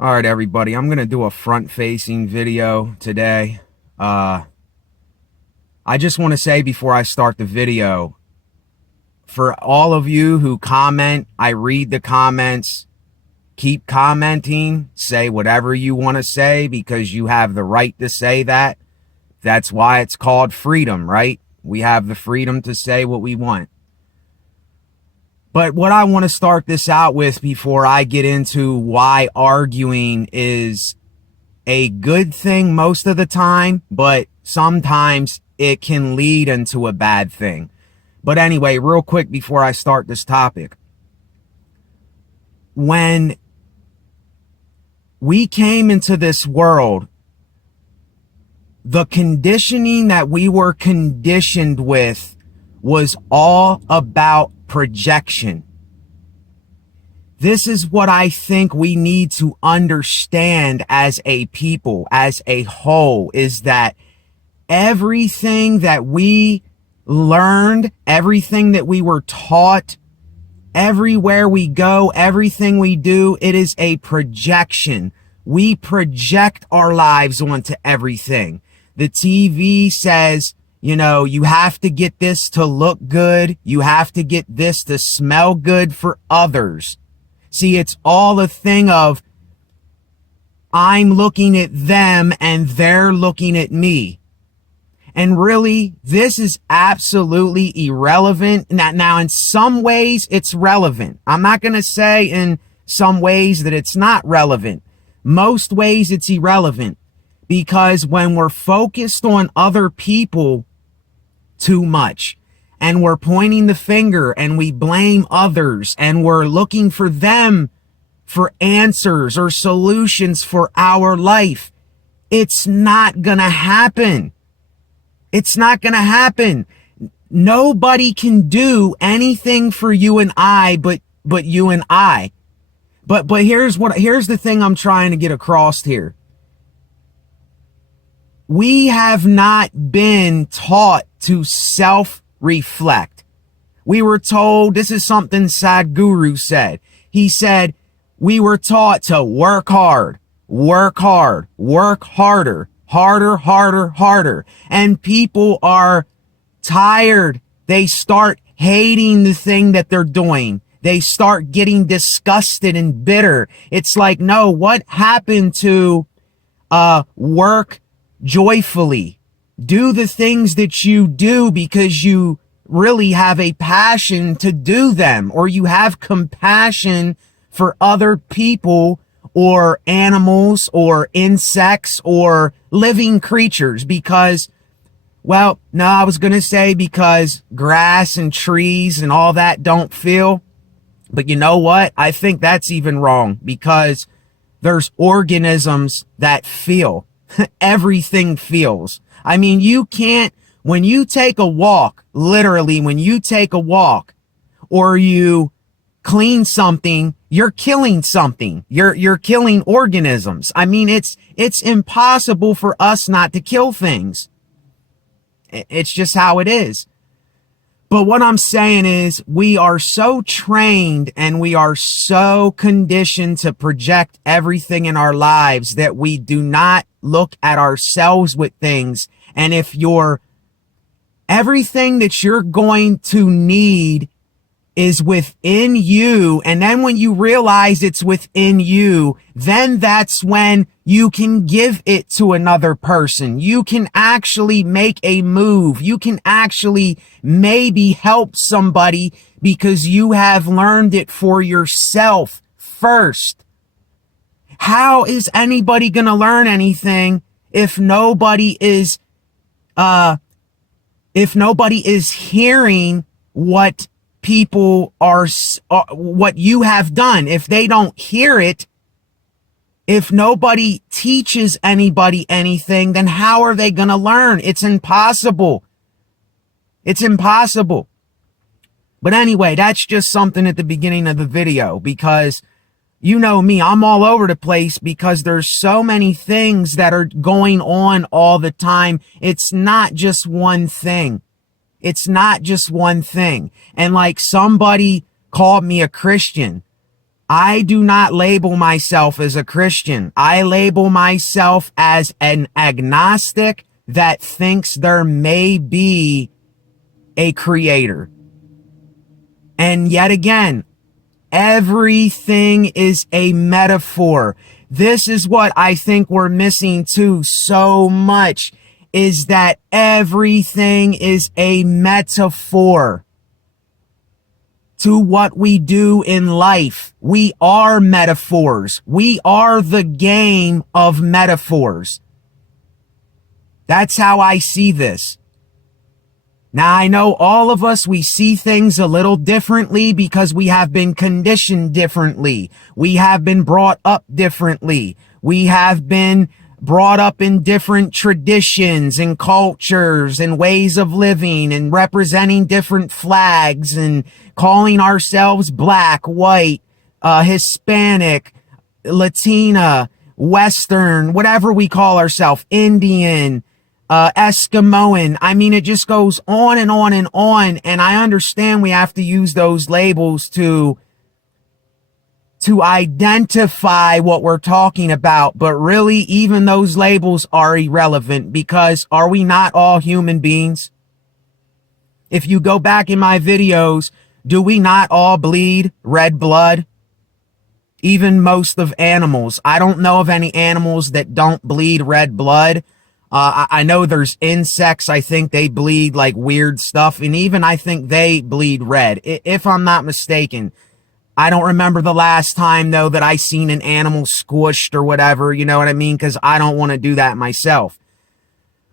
All right, everybody, I'm going to do a front-facing video today. I just want to say before I start the video, for all of you who comment, I read the comments. Keep commenting. Say whatever you want to say because you have the right to say that. That's why it's called freedom, right? We have the freedom to say what we want. But what I want to start this out with before I get into why arguing is a good thing most of the time, but sometimes it can lead into a bad thing. But anyway, real quick before I start this topic. When we came into this world, the conditioning that we were conditioned with was all about projection. This is what I think we need to understand as a people, as a whole, is that everything that we learned, everything that we were taught, everywhere we go, everything we do, it is a projection. We project our lives onto everything. The TV says, you know, you have to get this to look good. You have to get this to smell good for others. See, it's all a thing of I'm looking at them and they're looking at me. And really, this is absolutely irrelevant. Now, in some ways, it's relevant. I'm not going to say in some ways that it's not relevant. Most ways, it's irrelevant. Because when we're focused on other people too much, and we're pointing the finger and we blame others and we're looking for them for answers or solutions for our life, it's not gonna happen. It's not gonna happen. Nobody can do anything for you and I but you and I. But here's the thing I'm trying to get across here. We have not been taught to self-reflect. We were told, this is something Sadhguru said. He said, we were taught to work hard, work harder, harder. And people are tired. They start hating the thing that they're doing. They start getting disgusted and bitter. It's like, no, what happened to work joyfully? Do the things that you do because you really have a passion to do them, or you have compassion for other people or animals or insects or living creatures because, well, no, I was going to say because grass and trees and all that don't feel. But you know what? I think that's even wrong because there's organisms that feel. Everything feels. I mean, you can't, when you take a walk, literally, when you take a walk or you clean something, you're killing something. You're killing organisms. I mean, it's impossible for us not to kill things. It's just how it is. But what I'm saying is we are so trained and we are so conditioned to project everything in our lives that we do not look at ourselves with things. And if everything that you're going to need is within you, and then when you realize it's within you, then that's when you can give it to another person. You can actually make a move. You can actually maybe help somebody because you have learned it for yourself first. How is anybody going to learn anything if nobody is hearing what people are, what you have done? If they don't hear it, if nobody teaches anybody anything, then how are they going to learn? It's impossible. It's impossible. But anyway, that's just something at the beginning of the video because you know me, I'm all over the place because there's so many things that are going on all the time. It's not just one thing. It's not just one thing. And like somebody called me a Christian. I do not label myself as a Christian. I label myself as an agnostic that thinks there may be a creator. And yet again, everything is a metaphor. This is what I think we're missing too so much, is that everything is a metaphor to what we do in life. We are metaphors. We are the game of metaphors. That's how I see this. Now, I know all of us, we see things a little differently because we have been conditioned differently. We have been brought up differently. We have been brought up in different traditions and cultures and ways of living and representing different flags and calling ourselves black, white, Hispanic, Latina, Western, whatever we call ourselves, Indian, Eskimoan. I mean, it just goes on and on and on. And I understand we have to use those labels to identify what we're talking about. But really, even those labels are irrelevant, because are we not all human beings? If you go back in my videos, do we not all bleed red blood? Even most of animals. I don't know of any animals that don't bleed red blood. I know there's insects. I think they bleed like weird stuff. And even I think they bleed red, if I'm not mistaken. I don't remember the last time, though, that I seen an animal squished or whatever, you know what I mean? Because I don't want to do that myself.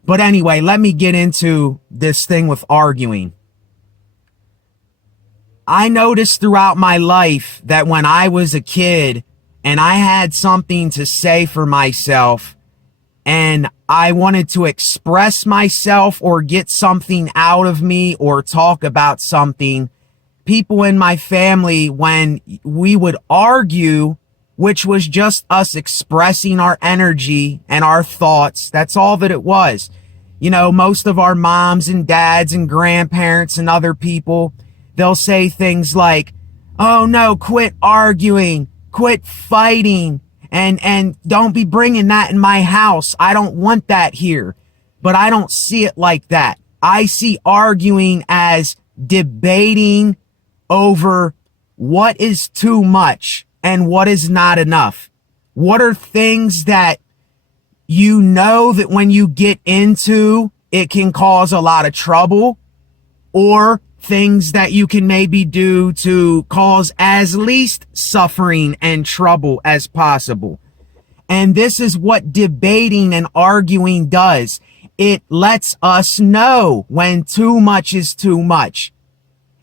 But anyway, let me get into this thing with arguing. I noticed throughout my life that when I was a kid and I had something to say for myself and I wanted to express myself or get something out of me or talk about something, people in my family, when we would argue, which was just us expressing our energy and our thoughts, that's all that it was. You know, most of our moms and dads and grandparents and other people, they'll say things like, oh no, quit arguing, quit fighting, and don't be bringing that in my house. I don't want that here. But I don't see it like that. I see arguing as debating over what is too much and what is not enough. What are things that you know that when you get into, it can cause a lot of trouble, or things that you can maybe do to cause as least suffering and trouble as possible. And this is what debating and arguing does. It lets us know when too much is too much.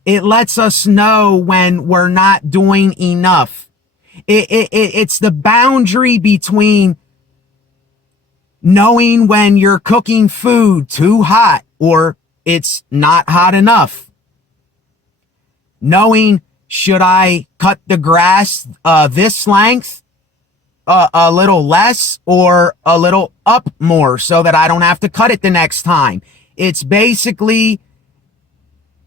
It lets us know when we're not doing enough. It's the boundary between knowing when you're cooking food too hot or it's not hot enough. Knowing, should I cut the grass this length, a little less, or a little up more so that I don't have to cut it the next time. It's basically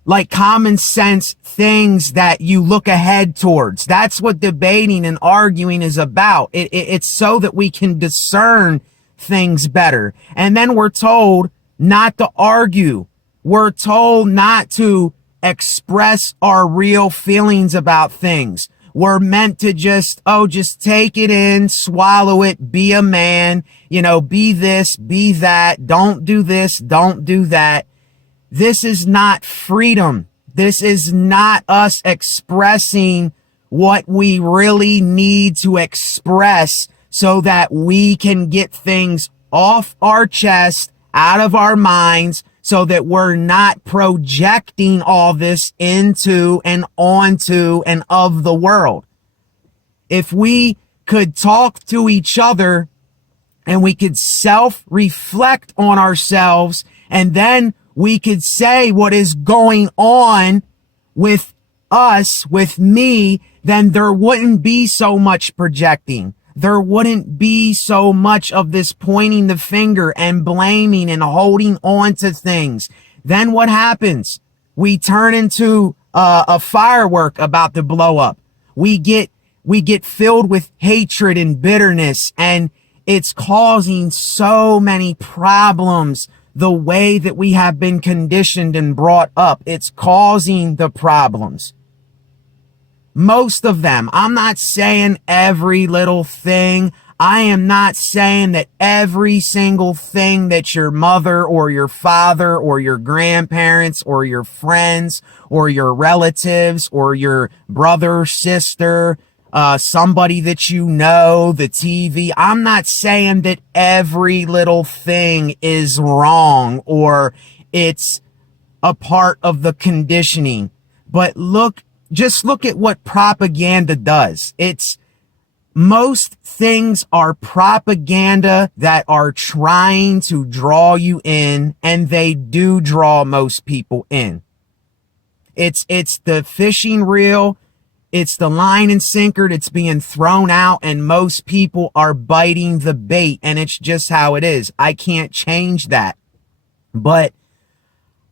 like common sense things that you look ahead towards. That's what debating and arguing is about. It's so that we can discern things better. And then we're told not to argue. We're told not to express our real feelings about things. We're meant to just take it in, swallow it, be a man, be this, be that, don't do this, don't do that. This is not freedom. This is not us expressing what we really need to express so that we can get things off our chest, out of our minds, so that we're not projecting all this into and onto and of the world. If we could talk to each other and we could self-reflect on ourselves, and then we could say what is going on with us, with me, then there wouldn't be so much projecting. There wouldn't be so much of this pointing the finger and blaming and holding on to things. Then what happens? We turn into a firework about to blow up. We get we get filled with hatred and bitterness, and it's causing so many problems. The way that we have been conditioned and brought up, it's causing the problems. Most of them. I'm not saying every little thing. I am not saying that every single thing that your mother or your father or your grandparents or your friends or your relatives or your brother, sister, somebody that you know, the TV. I'm not saying that every little thing is wrong or it's a part of the conditioning. But just look at what propaganda does. Most things are propaganda that are trying to draw you in, and they do draw most people in. It's the fishing reel, it's the line and sinker that's being thrown out, and most people are biting the bait, and it's just how it is. I can't change that. But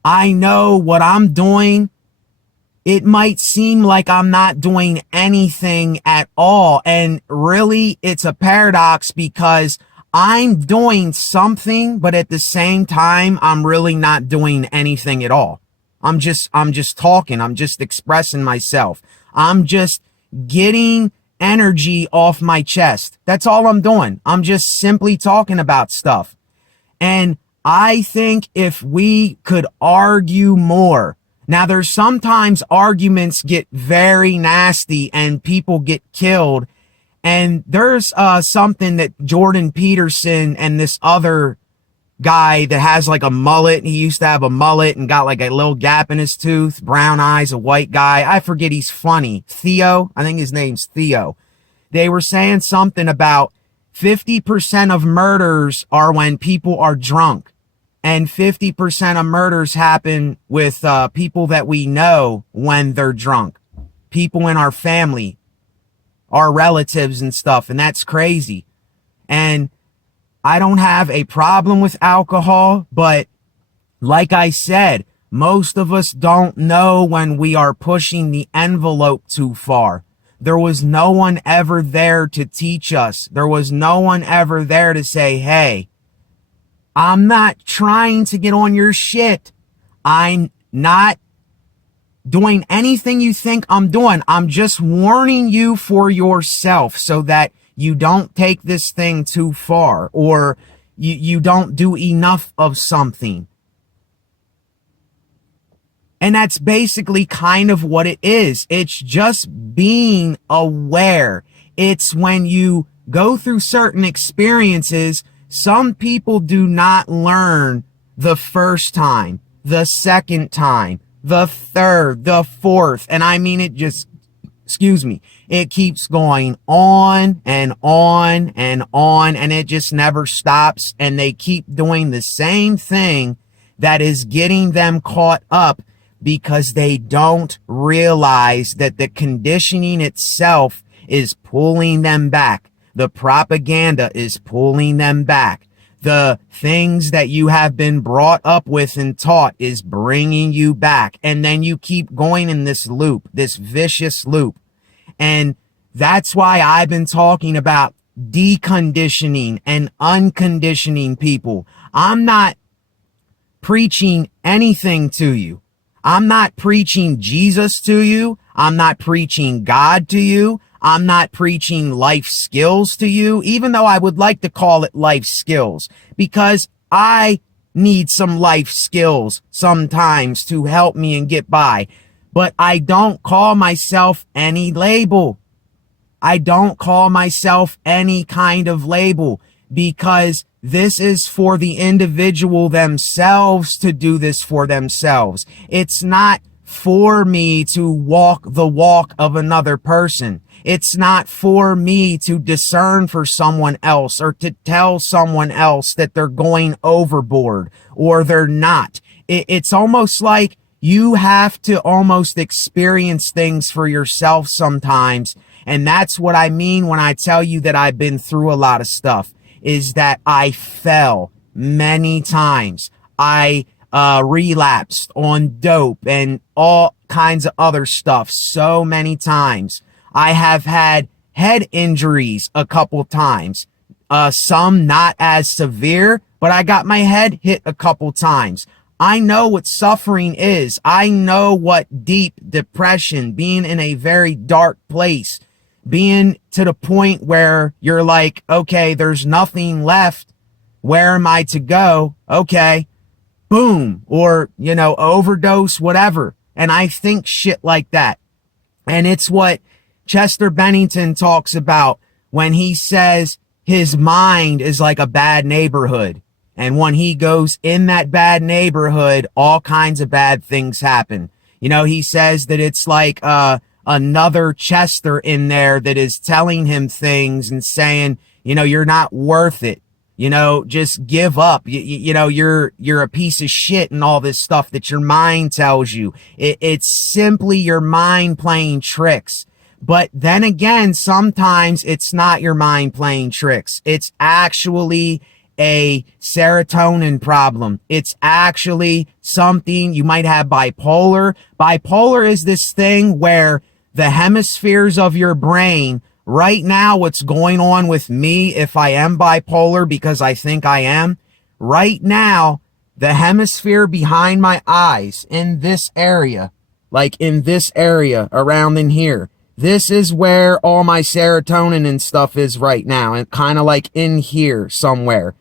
I know what I'm doing. It might seem like I'm not doing anything at all. And really, it's a paradox because I'm doing something, but at the same time, I'm really not doing anything at all. I'm just talking. I'm just expressing myself. I'm just getting energy off my chest. That's all I'm doing. I'm just simply talking about stuff. And I think if we could argue more. Now, there's sometimes arguments get very nasty and people get killed. And there's something that Jordan Peterson and this other guy that has like a mullet. He used to have a mullet and got like a little gap in his tooth, brown eyes, a white guy. I forget, he's funny. Theo, I think his name's Theo. They were saying something about 50% of murders are when people are drunk. And 50% of murders happen with people that we know when they're drunk. People in our family, our relatives and stuff. And that's crazy. And I don't have a problem with alcohol, but like I said, most of us don't know when we are pushing the envelope too far. There was no one ever there to teach us. There was no one ever there to say, hey, I'm not trying to get on your shit. I'm not doing anything you think I'm doing. I'm just warning you for yourself so that you don't take this thing too far or you don't do enough of something. And that's basically kind of what it is. It's just being aware. It's when you go through certain experiences. Some people do not learn the first time, the second time, the third, the fourth. And I mean, it just, it keeps going on and on and on, and it just never stops. And they keep doing the same thing that is getting them caught up because they don't realize that the conditioning itself is pulling them back. The propaganda is pulling them back. The things that you have been brought up with and taught is bringing you back. And then you keep going in this loop, this vicious loop. And that's why I've been talking about deconditioning and unconditioning people. I'm not preaching anything to you. I'm not preaching Jesus to you. I'm not preaching God to you. I'm not preaching life skills to you, even though I would like to call it life skills, because I need some life skills sometimes to help me and get by. But I don't call myself any label. I don't call myself any kind of label because this is for the individual themselves to do this for themselves. It's not for me to walk the walk of another person. It's not for me to discern for someone else or to tell someone else that they're going overboard or they're not. It's almost like you have to almost experience things for yourself sometimes. And that's what I mean when I tell you that I've been through a lot of stuff, is that I fell many times. I relapsed on dope and all kinds of other stuff so many times. I have had head injuries a couple times. Some not as severe, but I got my head hit a couple times. I know what suffering is. I know what deep depression, being in a very dark place, being to the point where you're like, okay, there's nothing left. Where am I to go? Okay, boom, or, overdose, whatever. And I think shit like that. And it's what Chester Bennington talks about when he says his mind is like a bad neighborhood. And when he goes in that bad neighborhood, all kinds of bad things happen. He says that it's like another Chester in there that is telling him things and saying, you're not worth it. Just give up. You're a piece of shit and all this stuff that your mind tells you. It's simply your mind playing tricks. But then again, sometimes it's not your mind playing tricks. It's actually a serotonin problem. It's actually something you might have bipolar. Bipolar is this thing where the hemispheres of your brain right now, what's going on with me, if I am bipolar, because I think I am, right now, the hemisphere behind my eyes in this area, like in this area around in here, this is where all my serotonin and stuff is right now, and kind of like in here somewhere.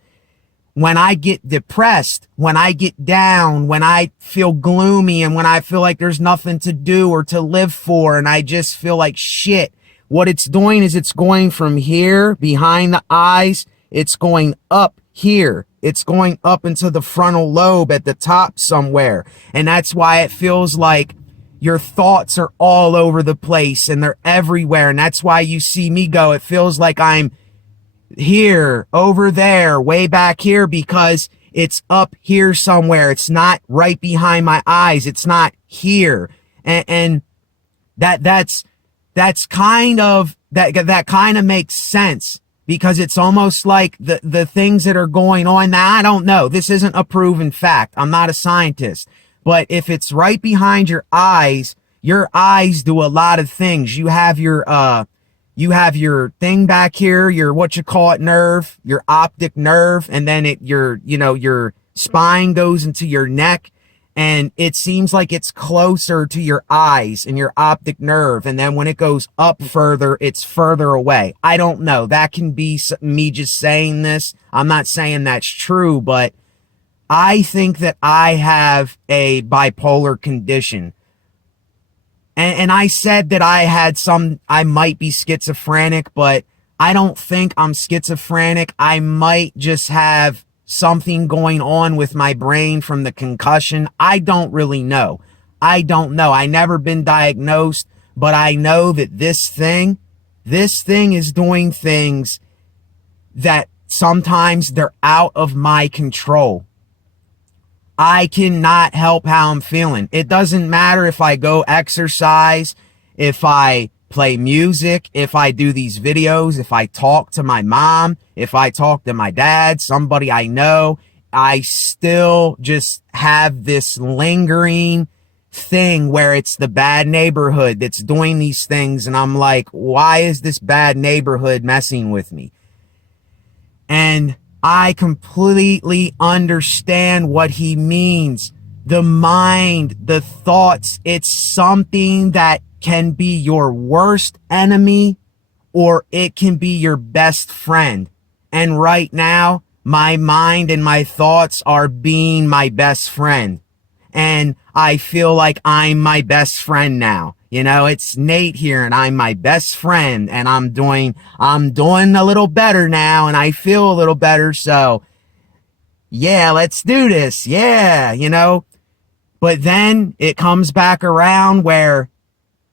When I get depressed, when I get down, when I feel gloomy, and when I feel like there's nothing to do or to live for, and I just feel like shit, what it's doing is it's going from here behind the eyes, it's going up here. It's going up into the frontal lobe at the top somewhere. And that's why it feels like your thoughts are all over the place and they're everywhere. And that's why you see me go, it feels like I'm here, over there, way back here, because it's up here somewhere. It's not right behind my eyes. It's not here. And that's kind of, that kind of makes sense, because it's almost like the things that are going on. Now, I don't know. This isn't a proven fact. I'm not a scientist, but if it's right behind your eyes do a lot of things. You have your thing back here, your nerve, your optic nerve, and then your spine goes into your neck, and it seems like it's closer to your eyes and your optic nerve. And then when it goes up further, it's further away. I don't know. That can be me just saying this. I'm not saying that's true, but I think that I have a bipolar condition. And I said that I might be schizophrenic, but I don't think I'm schizophrenic. I might just have something going on with my brain from the concussion. I don't really know. I never been diagnosed, but I know that this thing is doing things that sometimes they're out of my control. I cannot help how I'm feeling. It doesn't matter if I go exercise, if I play music, if I do these videos, if I talk to my mom, if I talk to my dad, somebody I know, I still just have this lingering thing where it's the bad neighborhood that's doing these things. And I'm like, why is this bad neighborhood messing with me? And I completely understand what he means. The mind, the thoughts, it's something that can be your worst enemy or it can be your best friend. And right now, my mind and my thoughts are being my best friend. And I feel like I'm my best friend now. It's Nate here and I'm my best friend, and I'm doing a little better now and I feel a little better. So yeah, let's do this. Yeah, but then it comes back around where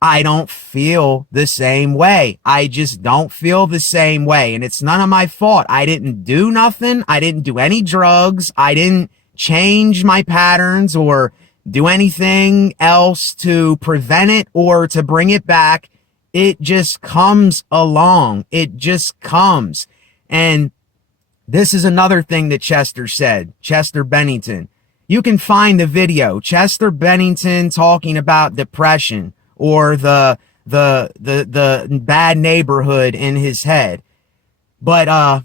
I don't feel the same way. I just don't feel the same way. And it's none of my fault. I didn't do nothing. I didn't do any drugs. I didn't change my patterns or do anything else to prevent it or to bring it back. It just comes along. It just comes. And this is another thing that Chester said, Chester Bennington. You can find the video, Chester Bennington talking about depression, or the the bad neighborhood in his head. But I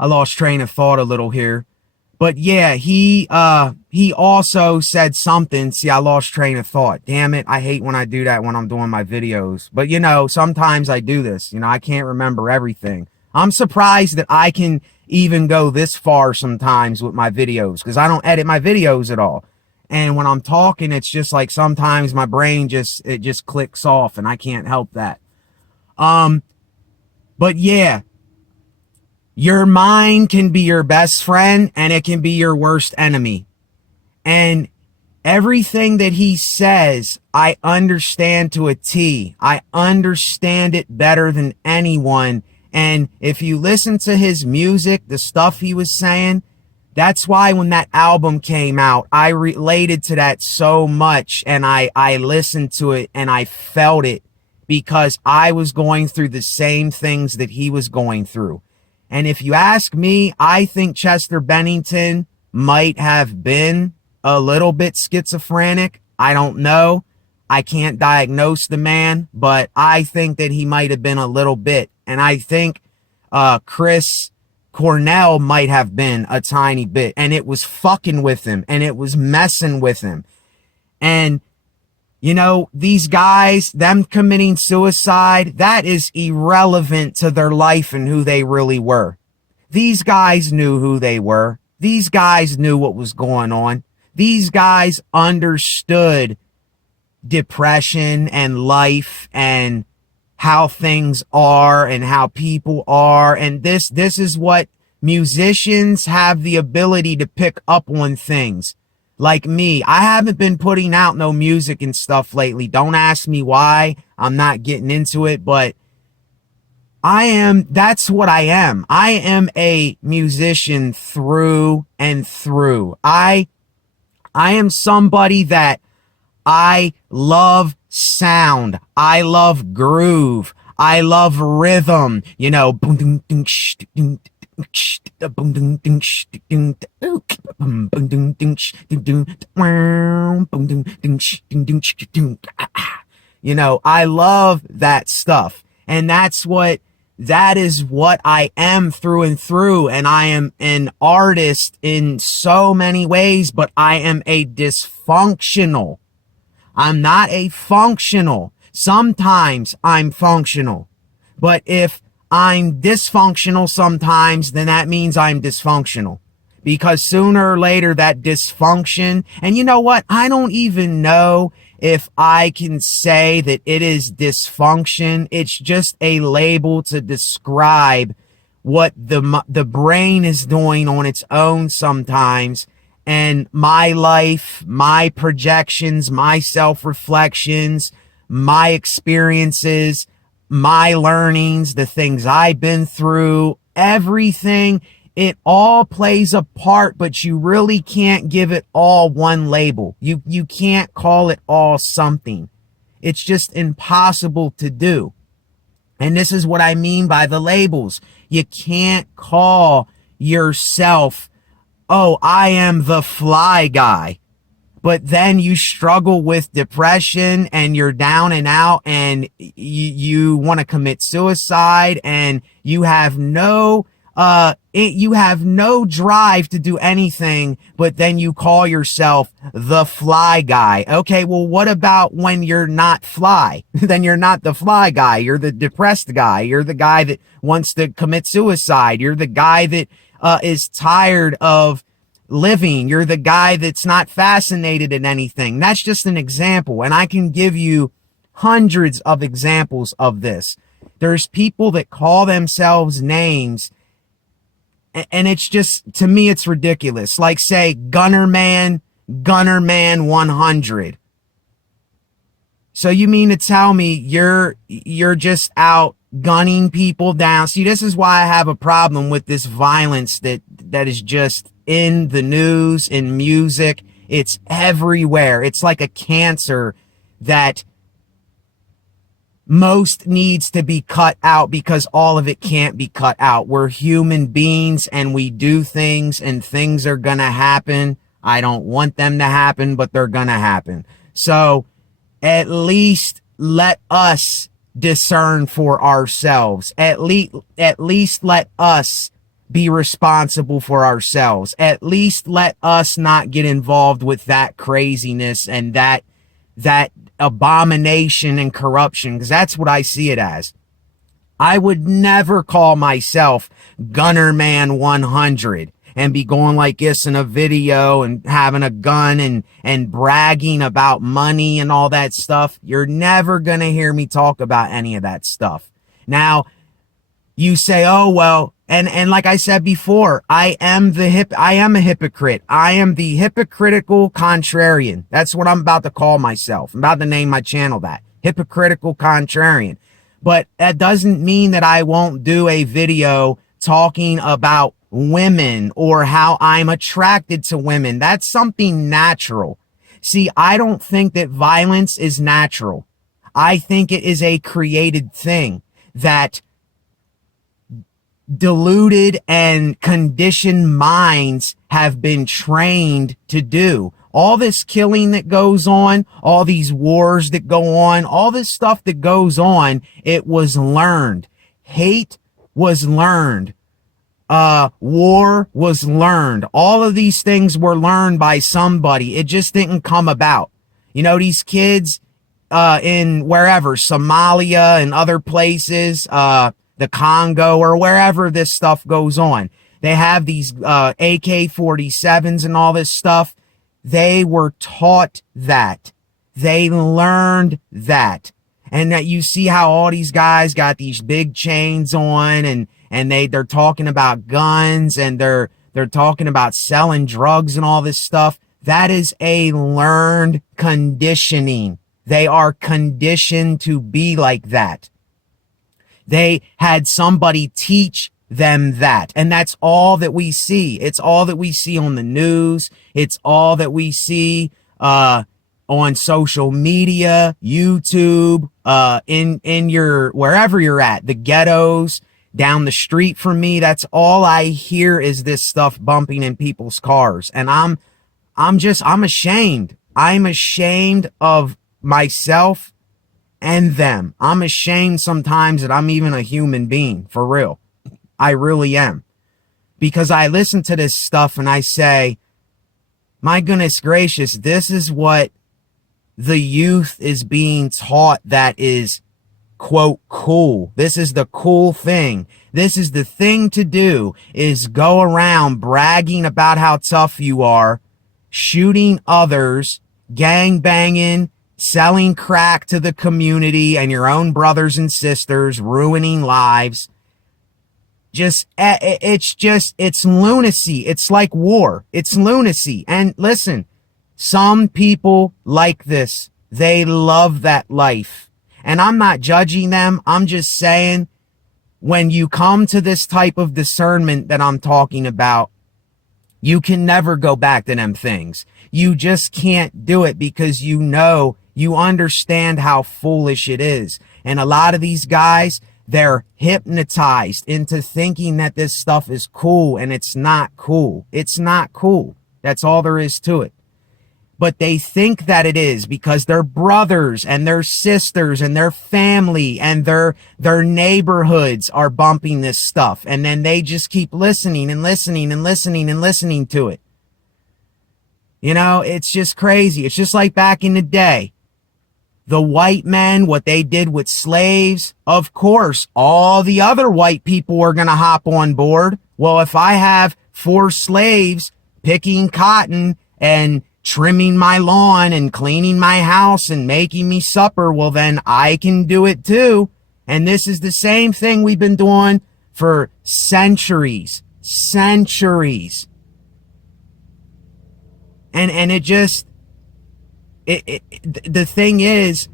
lost train of thought a little here. But yeah, he also said something. See, I lost train of thought. Damn it. I hate when I do that when I'm doing my videos. But you know, sometimes I do this. You know, I can't remember everything. I'm surprised that I can even go this far sometimes with my videos, because I don't edit my videos at all. And when I'm talking, it's just like sometimes my brain just clicks off and I can't help that. But yeah, your mind can be your best friend and it can be your worst enemy. And everything that he says, I understand to a T. I understand it better than anyone. And if you listen to his music, the stuff he was saying, that's why when that album came out, I related to that so much, and I listened to it and I felt it, because I was going through the same things that he was going through. And if you ask me, I think Chester Bennington might have been a little bit schizophrenic. I don't know. I can't diagnose the man, but I think that he might have been a little bit. And I think Chris Cornell might have been a tiny bit. And it was fucking with him. And it was messing with him. And, you know, these guys, them committing suicide, that is irrelevant to their life and who they really were. These guys knew who they were. These guys knew what was going on. These guys understood depression and life and how things are and how people are. And this is what musicians have the ability to pick up on things. Like me, I haven't been putting out no music and stuff lately. Don't ask me why. I'm not getting into it, but that's what I am. I am a musician through and through. I am somebody that I love sound. I love groove. I love rhythm. You know, you know, I love that stuff. And that is what I am through and through. And I am an artist in so many ways, but I am a dysfunctional. I'm not a functional. Sometimes I'm functional. But if I'm dysfunctional sometimes, then that means I'm dysfunctional. Because sooner or later that dysfunction, and you know what? I don't even know if I can say that it is dysfunction. It's just a label to describe what the brain is doing on its own sometimes. And my life, my projections, my self-reflections, my experiences, my learnings, the things I've been through, everything, it all plays a part, but you really can't give it all one label. You can't call it all something. It's just impossible to do. And this is what I mean by the labels. You can't call yourself, oh, I am the fly guy. But then you struggle with depression and you're down and out and you want to commit suicide and you have no drive to do anything, but then you call yourself the fly guy. Okay, well, what about when you're not fly? Then you're not the fly guy. You're the depressed guy. You're the guy that wants to commit suicide. You're the guy that is tired of living. You're the guy that's not fascinated in anything. That's just an example. And I can give you hundreds of examples of this. There's people that call themselves names, and it's just, to me, it's ridiculous. Like, say, Gunnerman 100. So you mean to tell me you're just out gunning people down? See, this is why I have a problem with this violence that is just in the news, in music. It's everywhere. It's like a cancer that most needs to be cut out because all of it can't be cut out. We're human beings and we do things and things are gonna happen. I don't want them to happen, but they're gonna happen. So at least let us discern for ourselves. At least let us be responsible for ourselves. At least let us not get involved with that craziness and that abomination and corruption, because that's what I see it as. I would never call myself Gunner Man 100 and be going like this in a video and having a gun and bragging about money and all that stuff. You're never going to hear me talk about any of that stuff. Now, you say, oh, well, and like I said before, I am a hypocrite. I am the hypocritical contrarian. That's what I'm about to call myself. I'm about to name my channel that. Hypocritical contrarian. But that doesn't mean that I won't do a video talking about women or how I'm attracted to women. That's something natural. See, I don't think that violence is natural. I think it is a created thing that deluded and conditioned minds have been trained to do. All this killing that goes on, all these wars that go on, all this stuff that goes on, it was learned. Hate was learned. War was learned. All of these things were learned by somebody. It just didn't come about. You know, these kids, in wherever, Somalia and other places, the Congo or wherever this stuff goes on. They have these AK-47s and all this stuff. They were taught that. They learned that. And that you see how all these guys got these big chains on and they're talking about guns and they're talking about selling drugs and all this stuff. That is a learned conditioning. They are conditioned to be like that. They had somebody teach them that. And that's all that we see. It's all that we see on the news. It's all that we see on social media, YouTube, in your, wherever you're at, the ghettos, down the street from me. That's all I hear is this stuff bumping in people's cars. And I'm ashamed. I'm ashamed of myself and them. I'm ashamed sometimes that I'm even a human being, for real. I really am. Because I listen to this stuff and I say, my goodness gracious, this is what the youth is being taught that is, quote, cool. This is the cool thing. This is the thing to do, is go around bragging about how tough you are, shooting others, gang banging, selling crack to the community and your own brothers and sisters, ruining lives. It's lunacy. It's like war. It's lunacy. And listen, some people like this. They love that life. And I'm not judging them. I'm just saying, when you come to this type of discernment that I'm talking about, you can never go back to them things. You just can't do it, because you understand how foolish it is. And a lot of these guys, they're hypnotized into thinking that this stuff is cool, and it's not cool. It's not cool. That's all there is to it. But they think that it is, because their brothers and their sisters and their family and their neighborhoods are bumping this stuff. And then they just keep listening and listening and listening and listening to it. You know, it's just crazy. It's just like back in the day. The white men, what they did with slaves, of course, all the other white people are going to hop on board. Well, if I have 4 slaves picking cotton and trimming my lawn and cleaning my house and making me supper, well, then I can do it too. And this is the same thing we've been doing for centuries. And the thing is,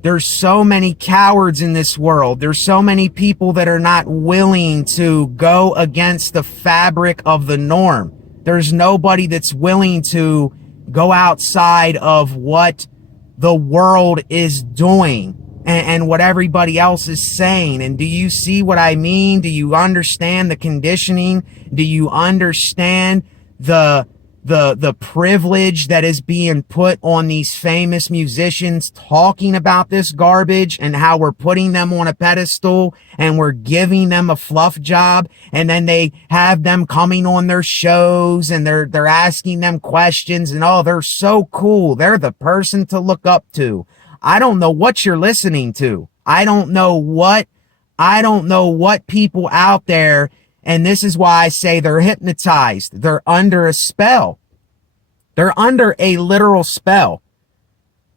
there's so many cowards in this world. There's so many people that are not willing to go against the fabric of the norm. There's nobody that's willing to go outside of what the world is doing and what everybody else is saying. And do you see what I mean? Do you understand the conditioning? Do you understand the the privilege that is being put on these famous musicians talking about this garbage and how we're putting them on a pedestal and we're giving them a fluff job, and then they have them coming on their shows and they're asking them questions and oh, they're so cool. They're the person to look up to. I don't know what you're listening to. I don't know what people out there, and this is why I say they're hypnotized. They're under a spell. They're under a literal spell.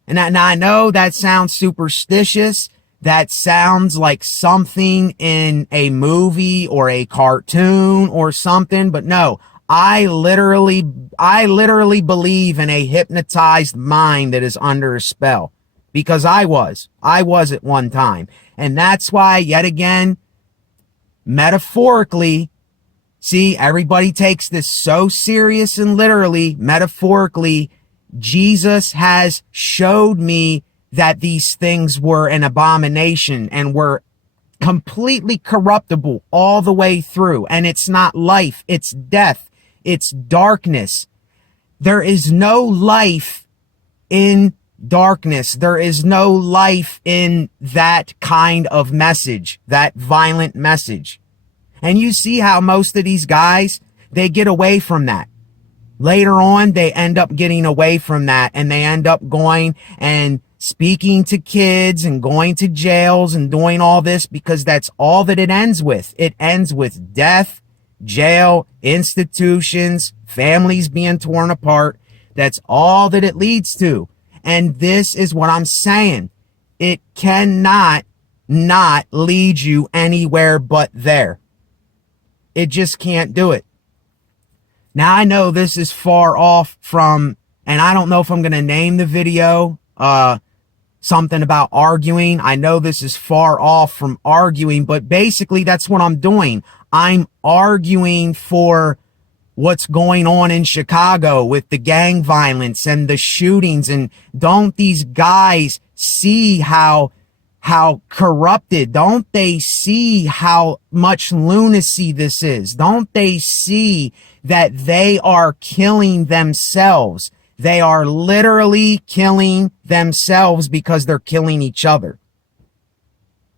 And I know that sounds superstitious. That sounds like something in a movie or a cartoon or something, but no, I literally believe in a hypnotized mind that is under a spell, because I was at one time. And that's why, yet again, metaphorically, see, everybody takes this so serious and literally, metaphorically, Jesus has showed me that these things were an abomination and were completely corruptible all the way through. And it's not life, it's death, it's darkness. There is no life in darkness. There is no life in that kind of message, that violent message. And you see how most of these guys, they get away from that. Later on, they end up getting away from that, and they end up going and speaking to kids and going to jails and doing all this, because that's all that it ends with. It ends with death, jail, institutions, families being torn apart. That's all that it leads to. And this is what I'm saying. It cannot not lead you anywhere but there. It just can't do it. Now, I know this is far off from, and I don't know if I'm going to name the video something about arguing. I know this is far off from arguing, but basically that's what I'm doing. I'm arguing for what's going on in Chicago with the gang violence and the shootings. And don't these guys see how corrupted? Don't they see how much lunacy this is? Don't they see that they are killing themselves? They are literally killing themselves because they're killing each other.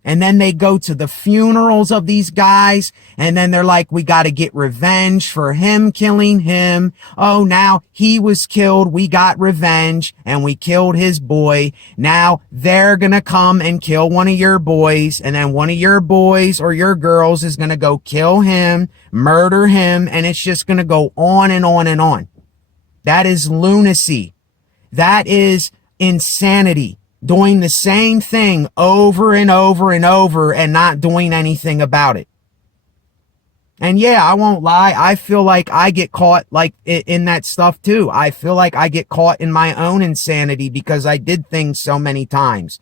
And then they go to the funerals of these guys, and then they're like, we got to get revenge for him killing him. Oh, now he was killed. We got revenge, and we killed his boy. Now they're going to come and kill one of your boys, and then one of your boys or your girls is going to go kill him, murder him, and it's just going to go on and on and on. That is lunacy. That is insanity. Doing the same thing over and over and over and not doing anything about it. And yeah, I won't lie. I feel like I get caught like in that stuff too. I feel like I get caught in my own insanity because I did things so many times.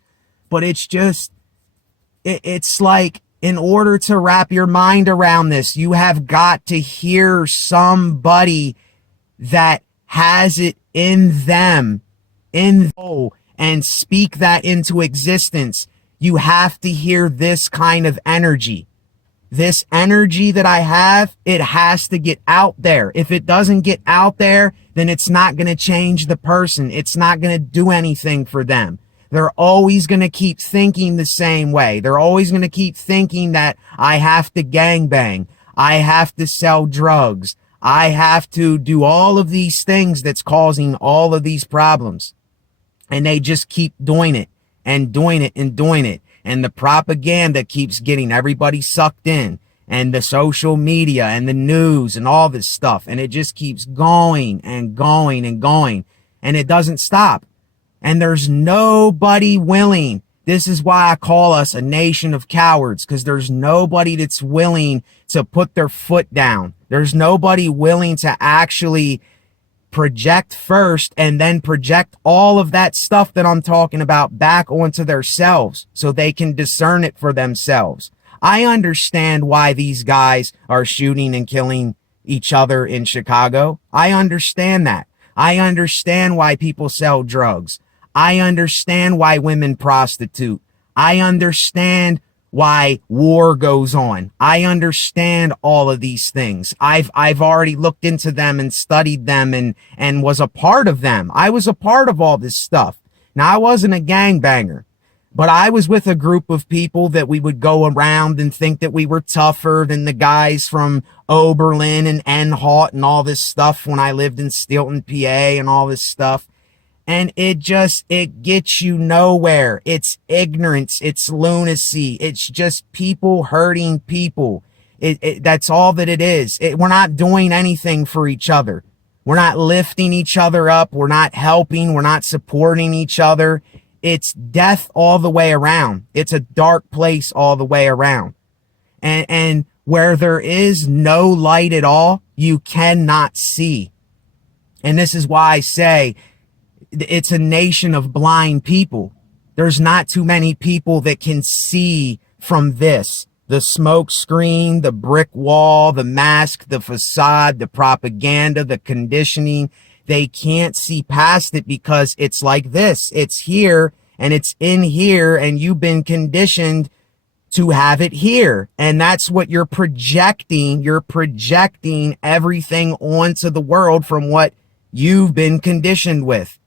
But it's just, it's like, in order to wrap your mind around this, you have got to hear somebody that has it in them, and speak that into existence. You have to hear this kind of energy. This energy that I have, it has to get out there. If it doesn't get out there, then it's not going to change the person. It's not going to do anything for them. They're always going to keep thinking the same way. They're always going to keep thinking that I have to gangbang. I have to sell drugs. I have to do all of these things that's causing all of these problems. And they just keep doing it and doing it and doing it. And the propaganda keeps getting everybody sucked in, and the social media and the news and all this stuff. And it just keeps going and going and going. And it doesn't stop. And there's nobody willing. This is why I call us a nation of cowards, because there's nobody that's willing to put their foot down. There's nobody willing to actually project first and then project all of that stuff that I'm talking about back onto themselves so they can discern it for themselves. I understand why these guys are shooting and killing each other in Chicago. I understand that. I understand why people sell drugs. I understand why women prostitute. I understand why war goes on. I understand all of these things. I've already looked into them and studied them and was a part of them. I was a part of all this stuff. Now, I wasn't a gangbanger, but I was with a group of people that we would go around and think that we were tougher than the guys from Oberlin and Enhaut and all this stuff when I lived in Stilton, PA and all this stuff. And it gets you nowhere. It's ignorance. It's lunacy. It's just people hurting people. That's all that it is. We're not doing anything for each other. We're not lifting each other up. We're not helping. We're not supporting each other. It's death all the way around. It's a dark place all the way around. And where there is no light at all, you cannot see. And this is why I say it's a nation of blind people. There's not too many people that can see from this. The smoke screen, the brick wall, the mask, the facade, the propaganda, the conditioning. They can't see past it because it's like this. It's here and it's in here and you've been conditioned to have it here. And that's what you're projecting. You're projecting everything onto the world from what you've been conditioned with.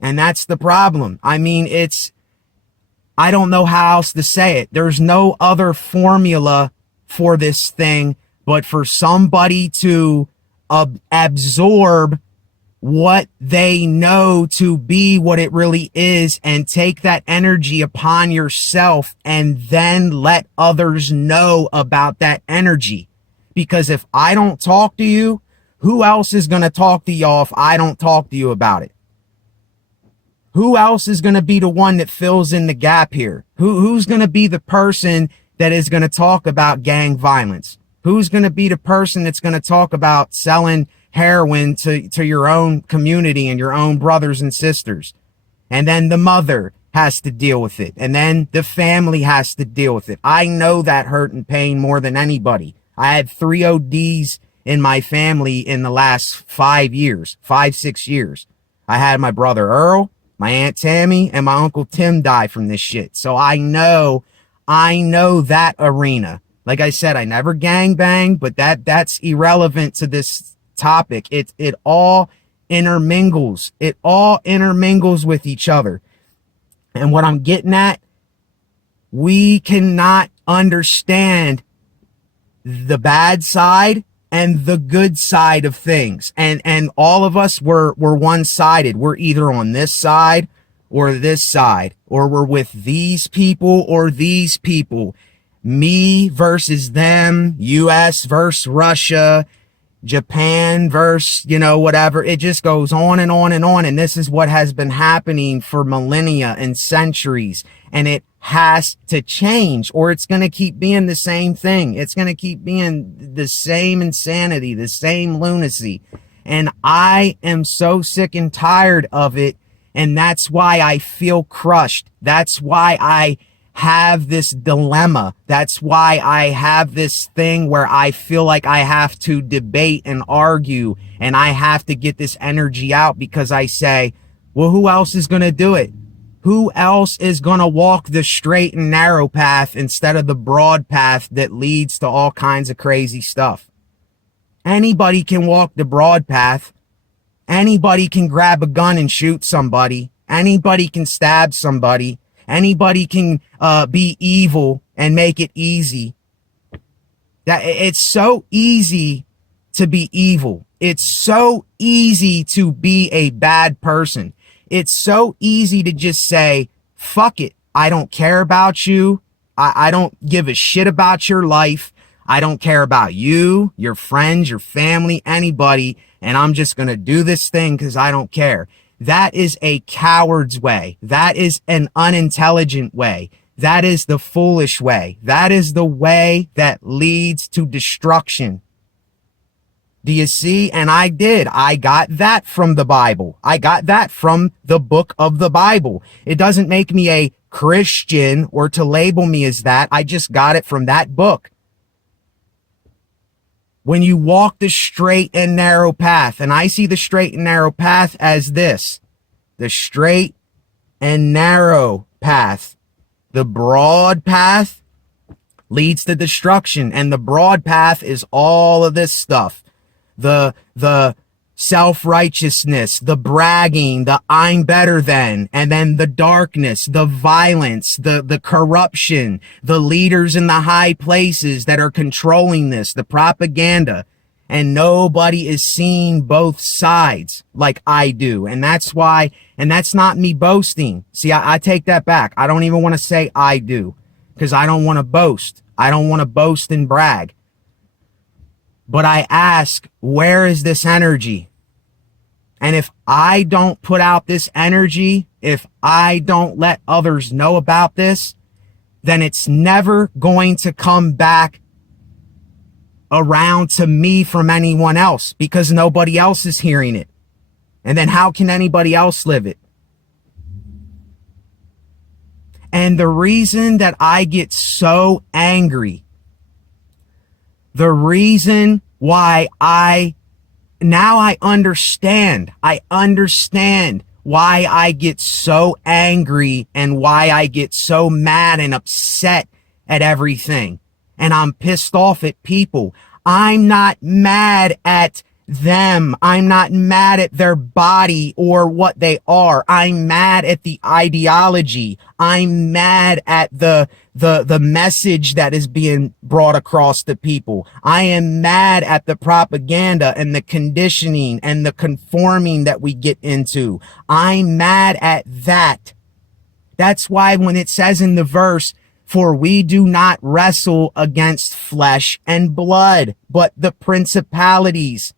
And that's the problem. I mean, I don't know how else to say it. There's no other formula for this thing, but for somebody to absorb what they know to be what it really is and take that energy upon yourself and then let others know about that energy. Because if I don't talk to you, who else is going to talk to y'all if I don't talk to you about it? Who else is going to be the one that fills in the gap here? Who's going to be the person that is going to talk about gang violence? Who's going to be the person that's going to talk about selling heroin to your own community and your own brothers and sisters? And then the mother has to deal with it. And then the family has to deal with it. I know that hurt and pain more than anybody. I had 3 ODs in my family in the last 5 years, 6 years. I had my brother Earl, my Aunt Tammy, and my Uncle Tim die from this shit. So I know that arena. Like I said, I never gangbanged, but that's irrelevant to this topic. It all intermingles. It all intermingles with each other. And what I'm getting at, we cannot understand the bad side and the good side of things. And all of us were one-sided. We're either on this side or this side, or we're with these people or these people. Me versus them, US versus Russia, Japan versus, whatever. It just goes on and on and on. And this is what has been happening for millennia and centuries. And it has to change, or it's going to keep being the same thing. It's going to keep being the same insanity, the same lunacy. And I am so sick and tired of it. And that's why I feel crushed. That's why I have this dilemma. That's why I have this thing where I feel like I have to debate and argue, and I have to get this energy out, because I say, well, who else is going to do it? Who else is going to walk the straight and narrow path instead of the broad path that leads to all kinds of crazy stuff? Anybody can walk the broad path. Anybody can grab a gun and shoot somebody. Anybody can stab somebody. Anybody can be evil and make it easy. It's so easy to be evil. It's so easy to be a bad person. It's so easy to just say, fuck it. I don't care about you. I don't give a shit about your life. I don't care about you, your friends, your family, anybody. And I'm just going to do this thing because I don't care. That is a coward's way. That is an unintelligent way. That is the foolish way. That is the way that leads to destruction. Do you see? And I did. I got that from the Bible. I got that from the book of the Bible. It doesn't make me a Christian or to label me as that. I just got it from that book. When you walk the straight and narrow path, and I see the straight and narrow path as this, the straight and narrow path. The broad path leads to destruction, and the broad path is all of this stuff. The self-righteousness, the bragging, the I'm better than, and then the darkness, the violence, the corruption, the leaders in the high places that are controlling this, the propaganda. And nobody is seeing both sides like I do. And that's why, and that's not me boasting. See, I take that back. I don't even want to say I do, because I don't want to boast. I don't want to boast and brag. But I ask, where is this energy? And if I don't put out this energy, if I don't let others know about this, then it's never going to come back around to me from anyone else, because nobody else is hearing it. And then how can anybody else live it? And the reason that I get so angry, the reason why I understand why I get so angry and why I get so mad and upset at everything. And I'm pissed off at people. I'm not mad at them. I'm not mad at their body or what they are. I'm mad at the ideology. I'm mad at the message that is being brought across to people. I am mad at the propaganda and the conditioning and the conforming that we get into. I'm mad at that. That's why when it says in the verse, for we do not wrestle against flesh and blood, but the principalities,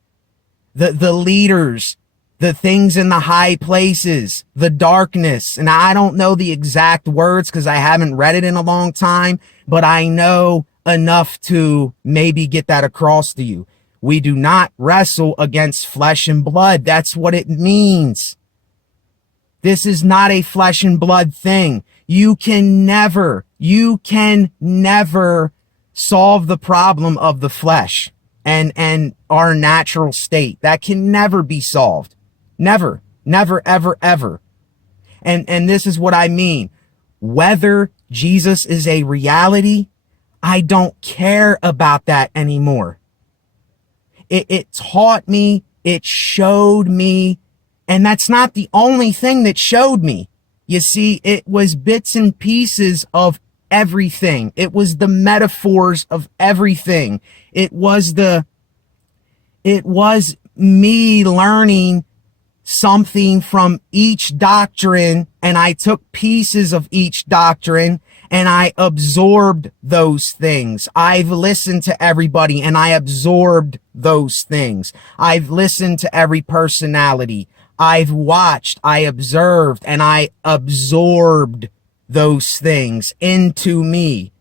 the leaders, the things in the high places, the darkness. And I don't know the exact words because I haven't read it in a long time, but I know enough to maybe get that across to you. We do not wrestle against flesh and blood. That's what it means. This is not a flesh and blood thing. You can never solve the problem of the flesh and our natural state. That can never be solved. Never, ever, ever. And this is what I mean. Whether Jesus is a reality, I don't care about that anymore. It taught me, it showed me, and that's not the only thing that showed me. You see, it was bits and pieces of everything. It was the metaphors of everything. It was me learning something from each doctrine, and I took pieces of each doctrine and I absorbed those things. I've listened to everybody and I absorbed those things. I've listened to every personality. I've watched, I observed, and I absorbed those things into me.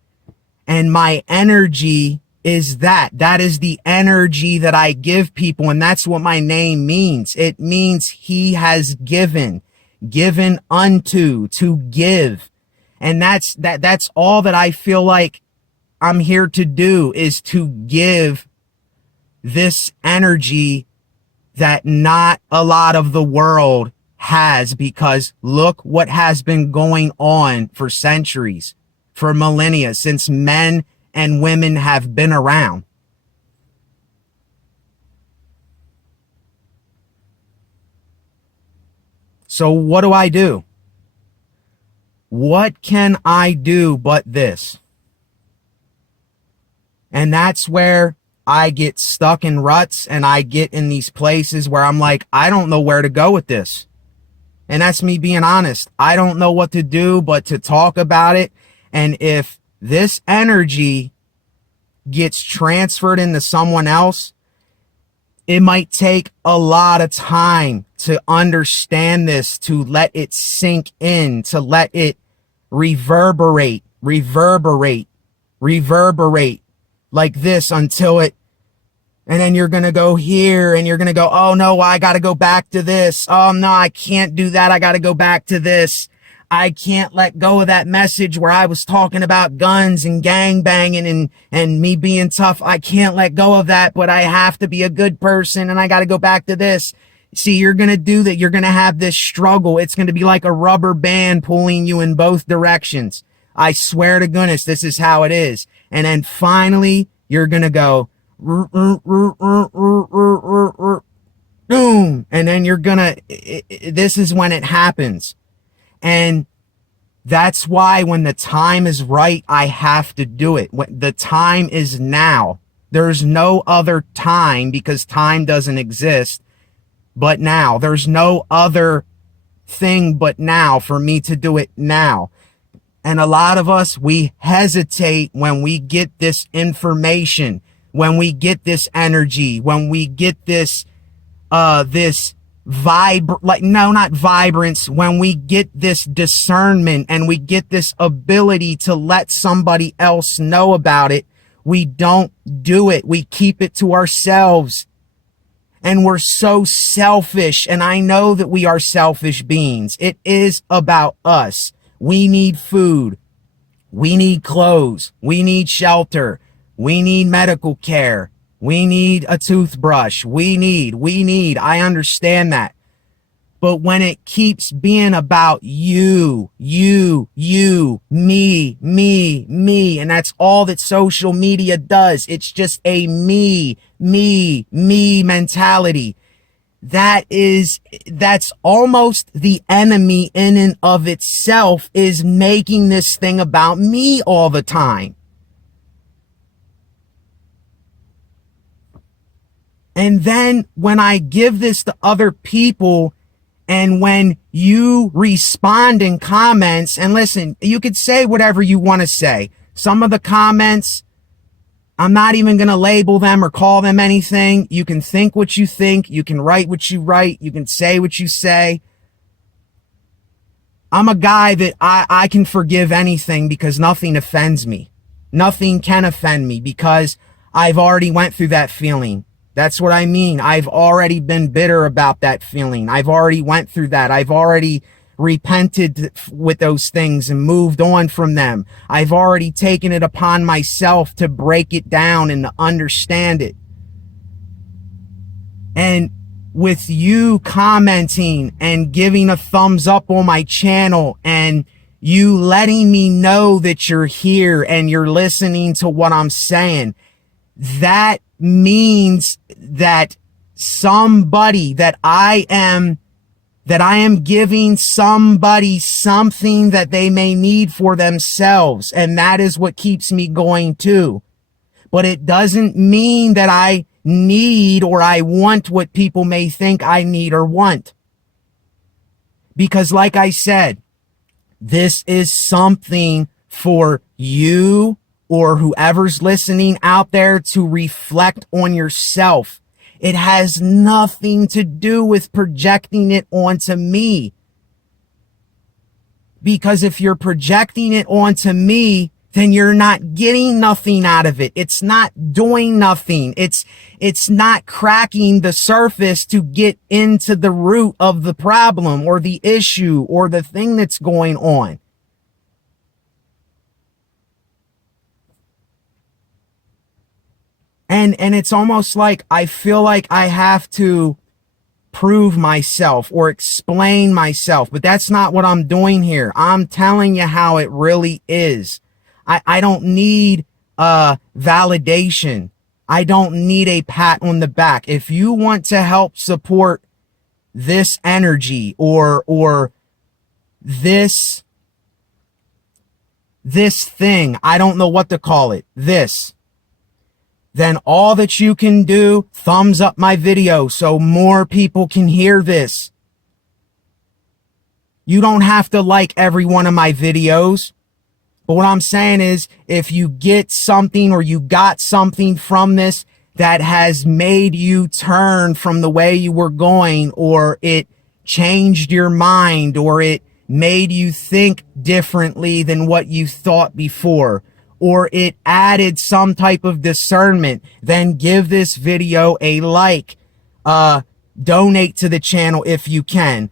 And my energy is that. That is the energy that I give people. And that's what my name means. It means he has given unto, to give. And that's all that I feel like I'm here to do, is to give this energy that not a lot of the world has, because look what has been going on for centuries, for millennia, since men and women have been around. So what do? What can I do but this? And that's where I get stuck in ruts, and I get in these places where I'm like, I don't know where to go with this. And that's me being honest. I don't know what to do but to talk about it. And if this energy gets transferred into someone else, it might take a lot of time to understand this, to let it sink in, to let it reverberate like this until it, and then you're going to go here and you're going to go, oh no, I got to go back to this. Oh no, I can't do that. I got to go back to this. I can't let go of that message where I was talking about guns and gang banging and me being tough. I can't let go of that, but I have to be a good person and I got to go back to this. See, you're going to do that. You're going to have this struggle. It's going to be like a rubber band pulling you in both directions. I swear to goodness, this is how it is. And then finally, you're going to go, boom. And then you're going to, this is when it happens. And that's why when the time is right, I have to do it. The time is now. There's no other time, because time doesn't exist but now. There's no other thing but now for me to do it now. And a lot of us, we hesitate when we get this information, when we get this energy, when we get this not vibrance, when we get this discernment and we get this ability to let somebody else know about it. We don't do it. We keep it to ourselves. And we're so selfish. And I know that we are selfish beings. It is about us. We need food. We need clothes. We need shelter. We need medical care. We need a toothbrush. We need. I understand that. But when it keeps being about you, me, and that's all that social media does. It's just a me mentality. That's almost the enemy in and of itself, is making this thing about me all the time. And then when I give this to other people, and when you respond in comments, and listen, you could say whatever you want to say. Some of the comments, I'm not even going to label them or call them anything. You can think what you think. You can write what you write. You can say what you say. I'm a guy that I can forgive anything, because nothing offends me. Nothing can offend me, because I've already went through that feeling. That's what I mean. I've already been bitter about that feeling. I've already went through that. I've already repented with those things and moved on from them. I've already taken it upon myself to break it down and to understand it. And with you commenting and giving a thumbs up on my channel, and you letting me know that you're here and you're listening to what I'm saying, that means that somebody, that I am giving somebody something that they may need for themselves. And that is what keeps me going too. But it doesn't mean that I need or I want what people may think I need or want. Because like I said, this is something for you or whoever's listening out there to reflect on yourself. It has nothing to do with projecting it onto me. Because if you're projecting it onto me, then you're not getting nothing out of it. It's not doing nothing. It's not cracking the surface to get into the root of the problem or the issue or the thing that's going on. And it's almost like I feel like I have to prove myself or explain myself, but that's not what I'm doing here. I'm telling you how it really is. I don't need validation. I don't need a pat on the back. If you want to help support this energy or this thing, I don't know what to call it, then all that you can do, thumbs up my video so more people can hear this. You don't have to like every one of my videos. But what I'm saying is, if you get something or you got something from this that has made you turn from the way you were going, or it changed your mind, or it made you think differently than what you thought before, or it added some type of discernment, then give this video a like, donate to the channel if you can,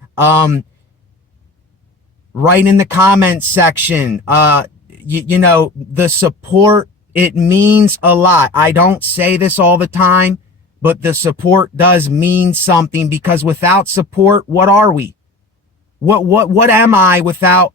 write in the comments section, you know, the support, it means a lot. I don't say this all the time, but the support does mean something, because without support, what are we? What am I without,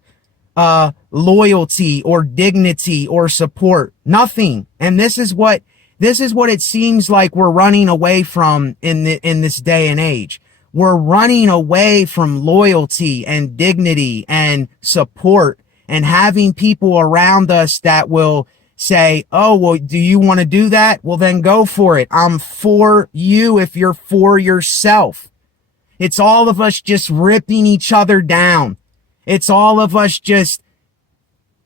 loyalty or dignity or support. Nothing. And this is what it seems like we're running away from in this day and age. We're running away from loyalty and dignity and support and having people around us that will say, oh, well, do you want to do that? Well, then go for it. I'm for you if you're for yourself. It's all of us just ripping each other down. It's all of us just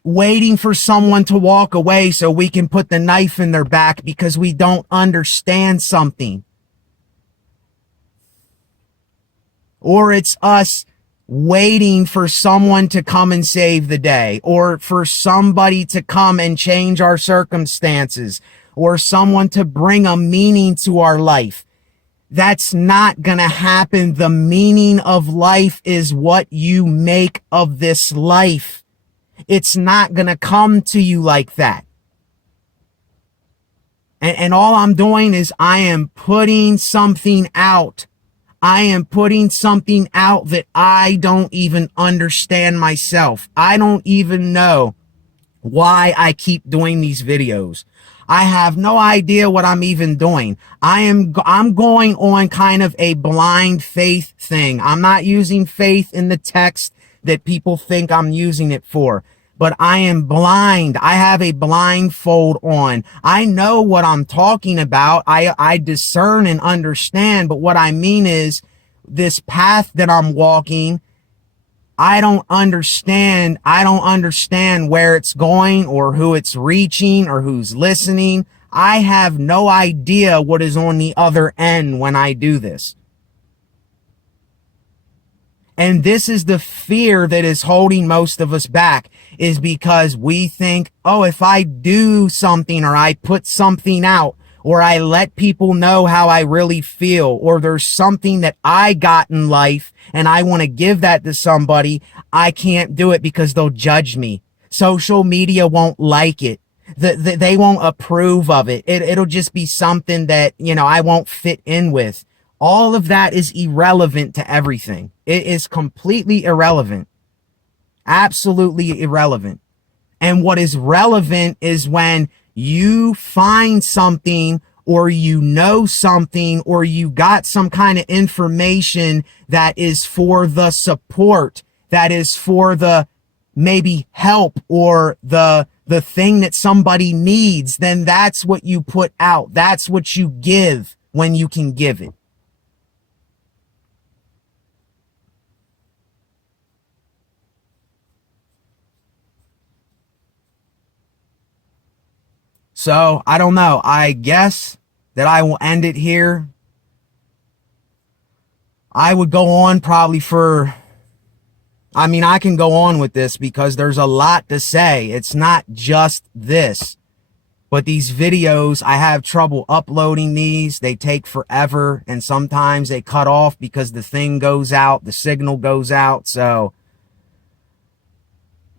waiting for someone to walk away so we can put the knife in their back because we don't understand something. Or it's us waiting for someone to come and save the day, or for somebody to come and change our circumstances, or someone to bring a meaning to our life. That's not going to happen. The meaning of life is what you make of this life. It's not going to come to you like that. And all I'm doing is I am putting something out. I am putting something out that I don't even understand myself. I don't even know why I keep doing these videos. I have no idea what I'm even doing. I'm going on kind of a blind faith thing. I'm not using faith in the text that people think I'm using it for, but I am blind. I have a blindfold on. I know what I'm talking about. I discern and understand, but what I mean is this path that I'm walking, I don't understand where it's going or who it's reaching or who's listening. I have no idea what is on the other end when I do this. And this is the fear that is holding most of us back, is because we think, oh, if I do something or I put something out or I let people know how I really feel, or there's something that I got in life and I want to give that to somebody, I can't do it because they'll judge me. Social media won't like it. They won't approve of it. It'll just be something that, I won't fit in with. All of that is irrelevant to everything. It is completely irrelevant. Absolutely irrelevant. And what is relevant is when you find something, or you know something, or you got some kind of information that is for the support, that is for the maybe help, or the thing that somebody needs, then that's what you put out. That's what you give when you can give it. So, I don't know. I guess that I will end it here. I would go on probably I can go on with this because there's a lot to say. It's not just this. But these videos, I have trouble uploading these. They take forever, and sometimes they cut off because the thing goes out, the signal goes out. So,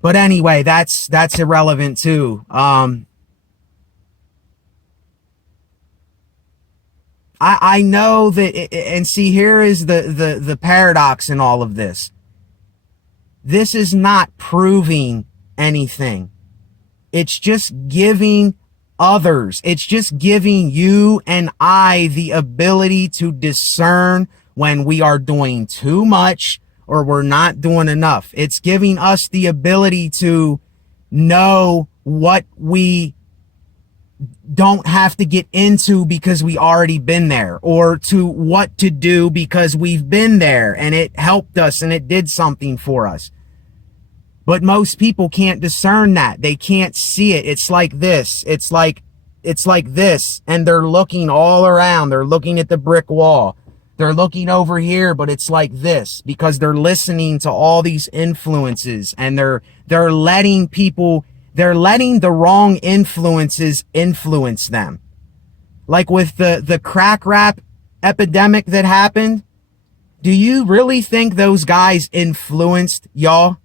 but anyway, that's irrelevant too. I know that, and see, here is the paradox in all of this. This is not proving anything. It's just giving others. It's just giving you and I the ability to discern when we are doing too much or we're not doing enough. It's giving us the ability to know what we don't have to get into because we already been there, or to what to do because we've been there and it helped us and it did something for us. But most people can't discern that. They can't see it. It's like this. It's like this. And they're looking all around. They're looking at the brick wall. They're looking over here, but it's like this because they're listening to all these influences, and they're letting the wrong influences influence them. Like with the crack rap epidemic that happened. Do you really think those guys influenced y'all?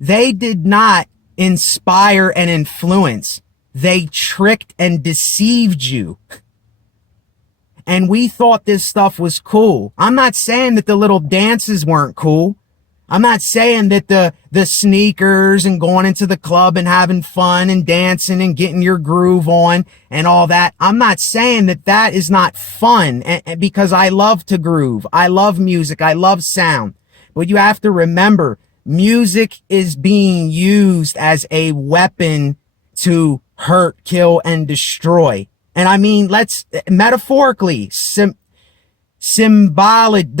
They did not inspire and influence. They tricked and deceived you. And we thought this stuff was cool. I'm not saying that the little dances weren't cool. I'm not saying that the sneakers and going into the club and having fun and dancing and getting your groove on and all that. I'm not saying that that is not fun, and because I love to groove. I love music. I love sound. But you have to remember, music is being used as a weapon to hurt, kill, and destroy. And I mean, let's metaphorically, the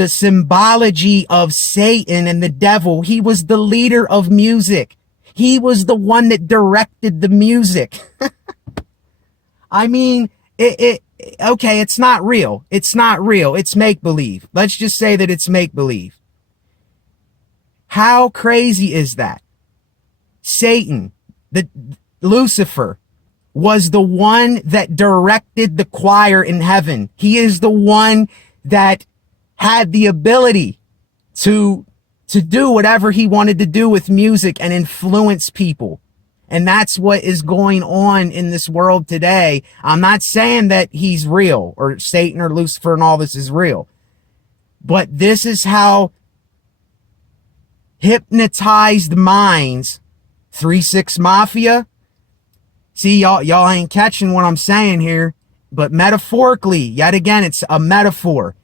symbology of Satan and the devil. He was the leader of music. He was the one that directed the music. I mean, okay, it's not real. It's not real. It's make believe. Let's just say that it's make believe. How crazy is that? Satan, the Lucifer, was the one that directed the choir in heaven. He is the one that had the ability to do whatever he wanted to do with music and influence people. And that's what is going on in this world today. I'm not saying that he's real, or Satan or Lucifer and all this is real, but this is how hypnotized minds, 3-6 Mafia. See, y'all ain't catching what I'm saying here, but metaphorically, yet again, it's a metaphor.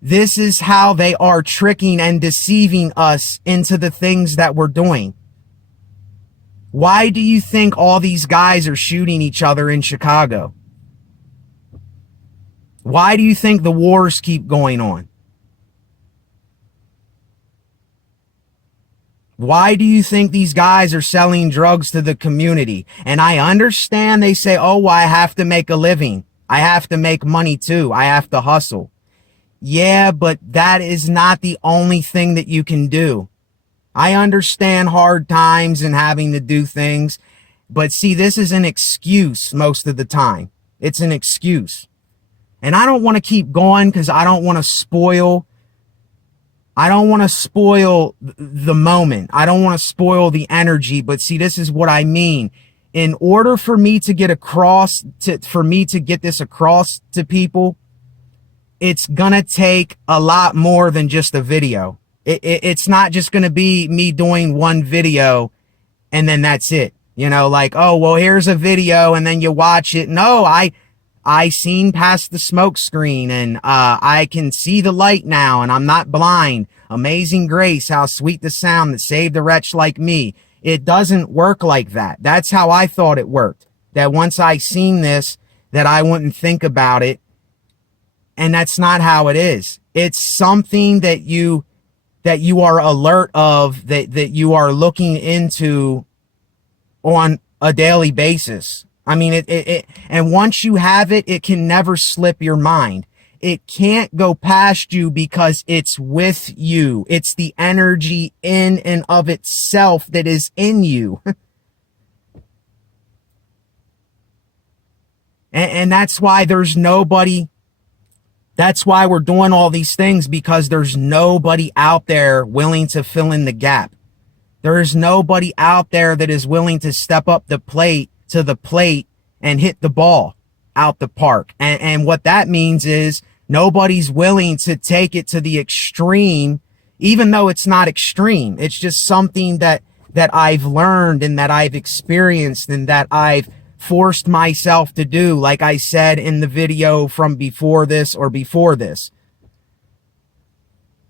This is how they are tricking and deceiving us into the things that we're doing. Why do you think all these guys are shooting each other in Chicago? Why do you think the wars keep going on? Why do you think these guys are selling drugs to the community? And I understand they say, oh, well, I have to make a living. I have to make money too. I have to hustle. Yeah, but that is not the only thing that you can do. I understand hard times and having to do things, but see, this is an excuse most of the time. It's an excuse. And I don't want to keep going because I don't want to spoil the moment. I don't want to spoil the energy, but see, this is what I mean. In order for me to get this across to people, it's gonna take a lot more than just a video. It's not just gonna be me doing one video and then that's it. You know, like, oh, well, here's a video and then you watch it. No, I seen past the smoke screen and I can see the light now and I'm not blind. Amazing grace, how sweet the sound that saved a wretch like me. It doesn't work like that. That's how I thought it worked. That once I seen this, that I wouldn't think about it. And that's not how it is. It's something that you are alert of, that you are looking into on a daily basis. I mean, and once you have it, it can never slip your mind. It can't go past you because it's with you. It's the energy in and of itself that is in you. and that's why there's nobody. That's why we're doing all these things, because there's nobody out there willing to fill in the gap. There is nobody out there that is willing to step up to the plate and hit the ball out the park. And what that means is nobody's willing to take it to the extreme, even though it's not extreme. It's just something that I've learned and that I've experienced and that I've forced myself to do, like I said in the video from before this or before this.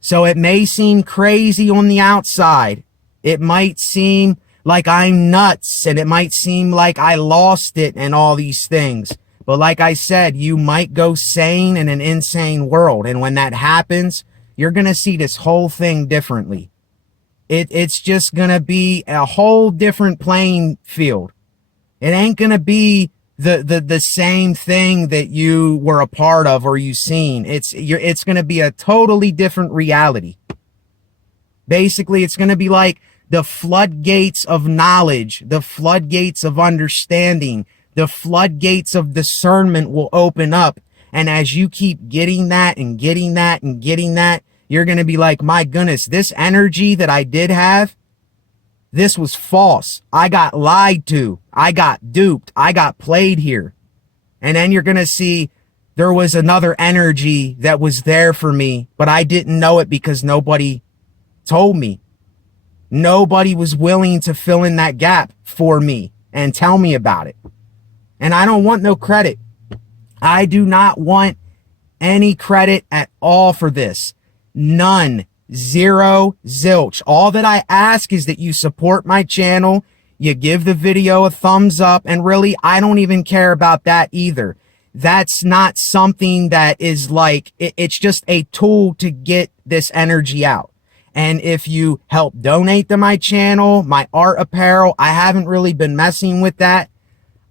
So it may seem crazy on the outside. It might seem like I'm nuts, and it might seem like I lost it and all these things. But like I said, you might go sane in an insane world. And when that happens, you're going to see this whole thing differently. It's just going to be a whole different playing field. It ain't going to be the same thing that you were a part of or you seen. It's going to be a totally different reality. Basically, it's going to be like the floodgates of knowledge, the floodgates of understanding, the floodgates of discernment will open up. And as you keep getting that and getting that and getting that, you're going to be like, my goodness, this energy that I did have, this was false. I got lied to. I got duped. I got played here. And then you're going to see there was another energy that was there for me, but I didn't know it because nobody told me. Nobody was willing to fill in that gap for me and tell me about it. And I don't want no credit. I do not want any credit at all for this. None. Zero. Zilch. All that I ask is that you support my channel, you give the video a thumbs up, and really, I don't even care about that either. That's not something that is like, it's just a tool to get this energy out. And if you help donate to my channel, my art apparel, I haven't really been messing with that.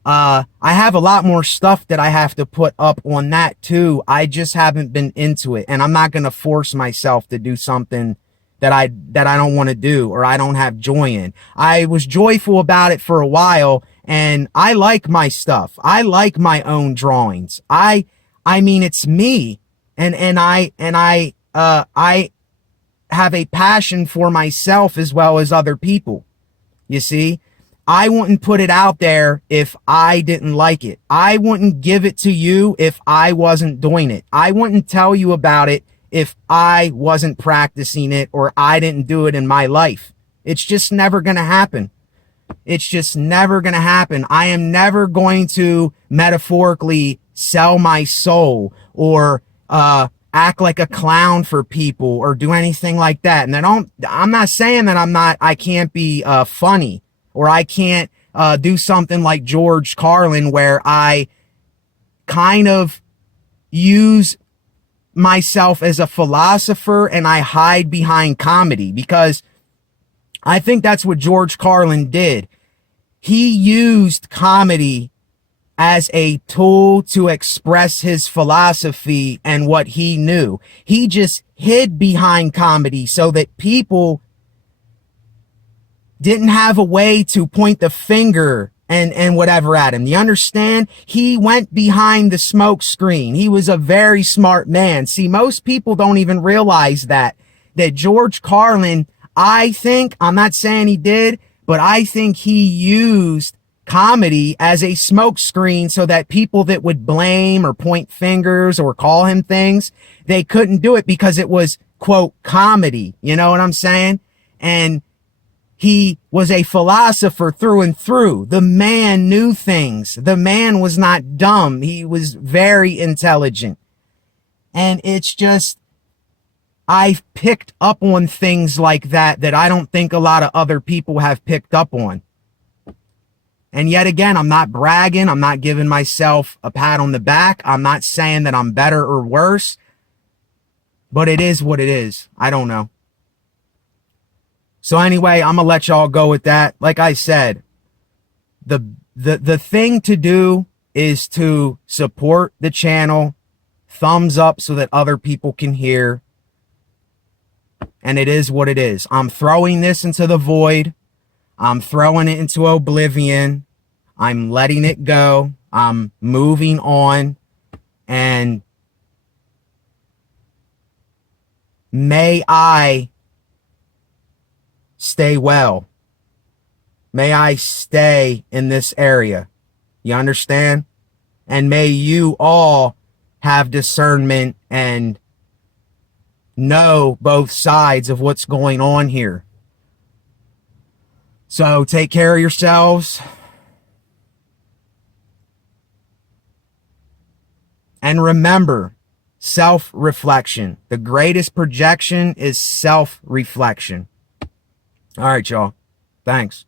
I have a lot more stuff that I have to put up on that too. I just haven't been into it, and I'm not going to force myself to do something that I don't want to do or I don't have joy in. I was joyful about it for a while, and I like my stuff. I like my own drawings. I mean, it's me, and I have a passion for myself as well as other people. You see? I wouldn't put it out there if I didn't like it. I wouldn't give it to you if I wasn't doing it. I wouldn't tell you about it if I wasn't practicing it or I didn't do it in my life. It's just never going to happen. It's just never going to happen. I am never going to metaphorically sell my soul or act like a clown for people or do anything like that. And I'm not saying that I can't be funny, or I can't do something like George Carlin where I kind of use myself as a philosopher and I hide behind comedy, because I think that's what George Carlin did. He used comedy as a tool to express his philosophy and what he knew. He just hid behind comedy so that people didn't have a way to point the finger and whatever at him. You understand? He went behind the smoke screen. He was a very smart man. See, most people don't even realize that George Carlin, I think, I'm not saying he did, but I think he used comedy as a smoke screen so that people that would blame or point fingers or call him things, they couldn't do it because it was, quote, comedy. You know what I'm saying? And he was a philosopher through and through. The man knew things. The man was not dumb. He was very intelligent. And it's just, I've picked up on things like that I don't think a lot of other people have picked up on. And yet again, I'm not bragging. I'm not giving myself a pat on the back. I'm not saying that I'm better or worse. But it is what it is. I don't know. So anyway, I'm going to let y'all go with that. Like I said, the thing to do is to support the channel, thumbs up so that other people can hear. And it is what it is. I'm throwing this into the void. I'm throwing it into oblivion. I'm letting it go. I'm moving on. And may I stay well. May I stay in this area. You understand? And may you all have discernment and know both sides of what's going on here. So take care of yourselves. And remember, self-reflection. The greatest projection is self-reflection. All right, y'all. Thanks.